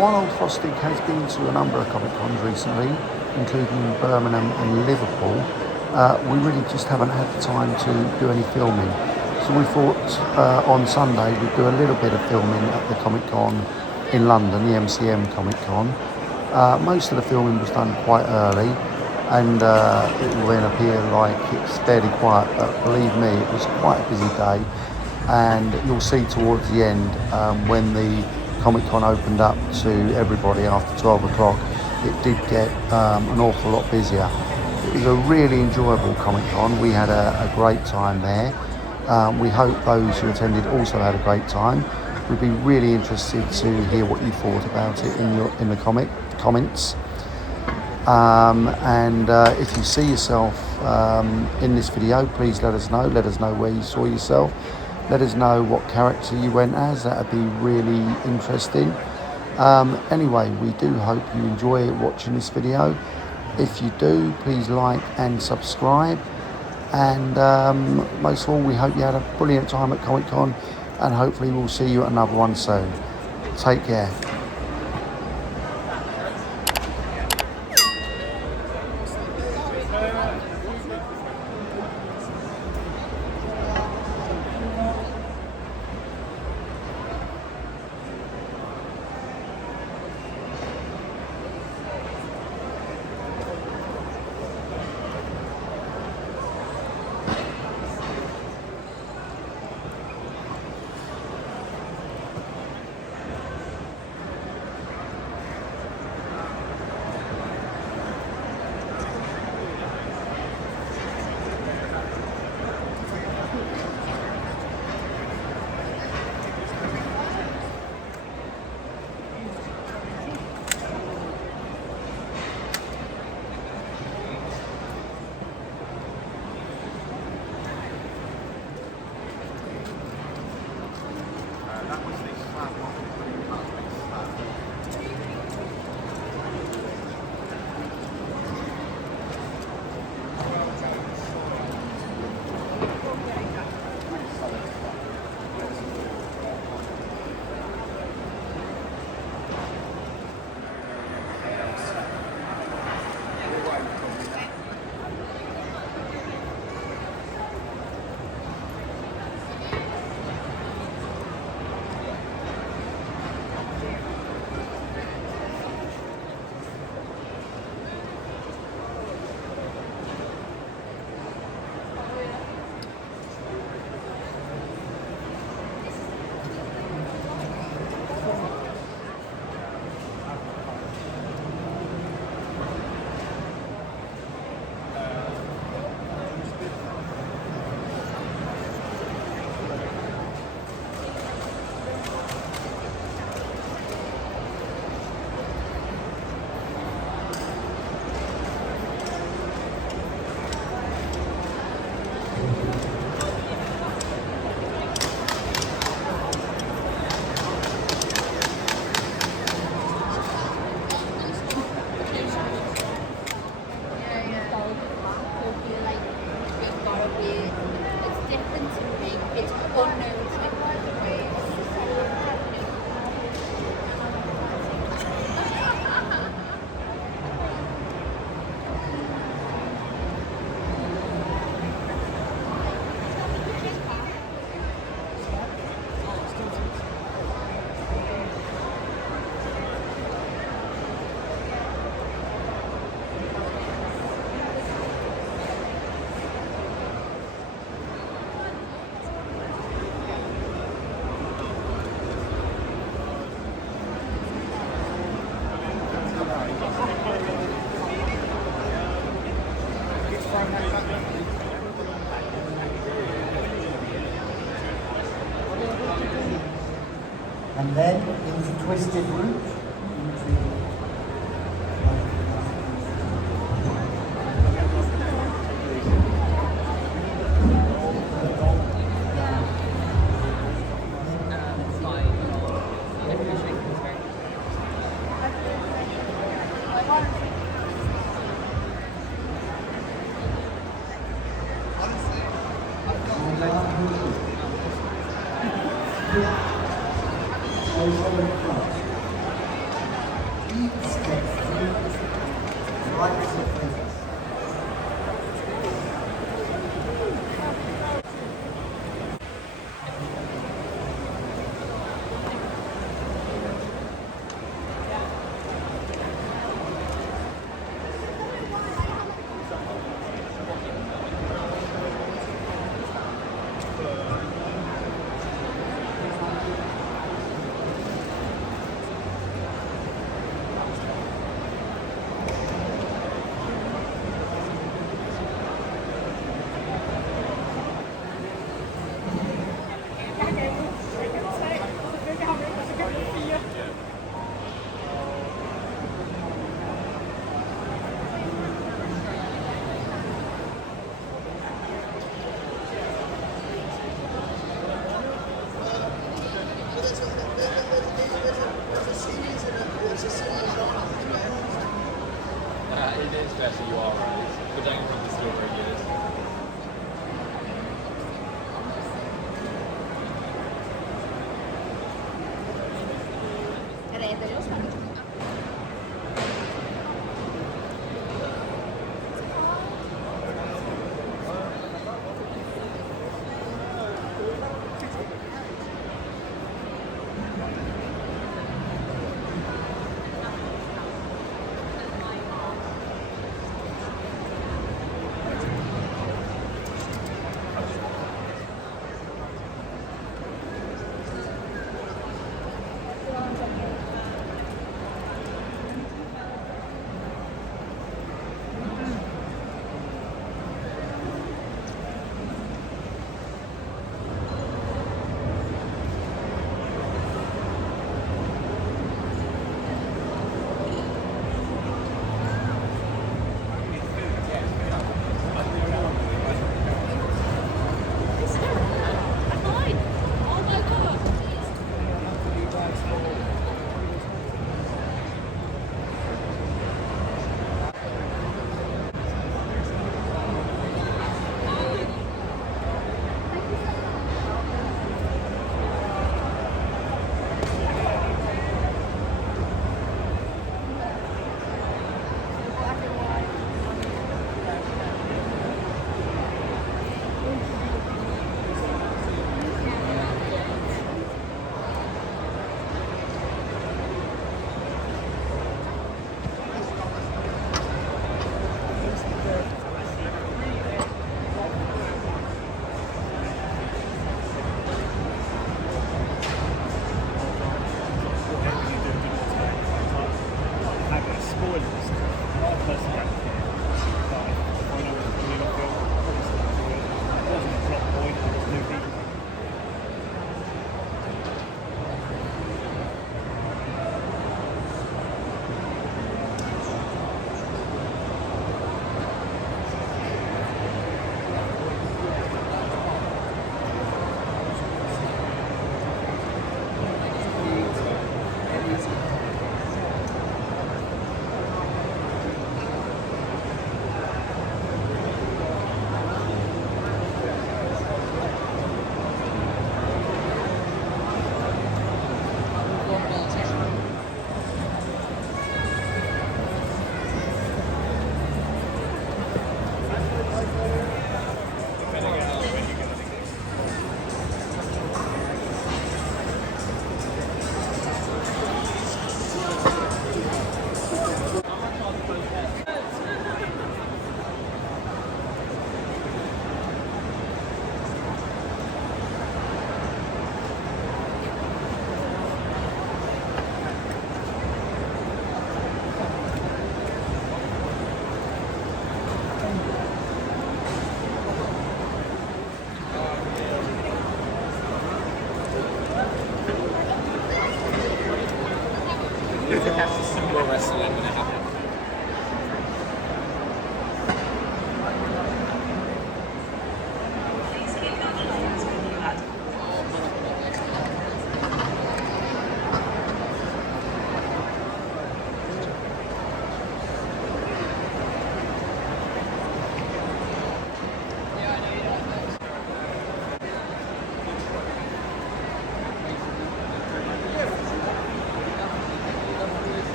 while Oldfrostig has been to a number of Comic Cons recently, including Birmingham and Liverpool, we really just haven't had the time to do any filming. So we thought on Sunday we'd do a little bit of filming at the Comic Con in London, the MCM Comic Con. Most of the filming was done quite early, and it will then appear like it's fairly quiet, but believe me, it was quite a busy day. And you'll see towards the end, when the Comic Con opened up to everybody after 12 o'clock, it did get an awful lot busier. It was a really enjoyable Comic Con. We had a great time there. We hope those who attended also had a great time. We'd be really interested to hear what you thought about it in the comments. If you see yourself in this video, please let us know. Let us know where you saw yourself. Let us know what character you went as. That would be really interesting. Anyway, we do hope you enjoy watching this video. If you do, please like and subscribe. And most of all, we hope you had a brilliant time at Comic Con, and hopefully we'll see you at another one soon. Take care. And then into Twisted Route. huge space, right in the front. It is better, you are right. But don't get me wrong, it's still very good. That's the similar wrestling when it happens.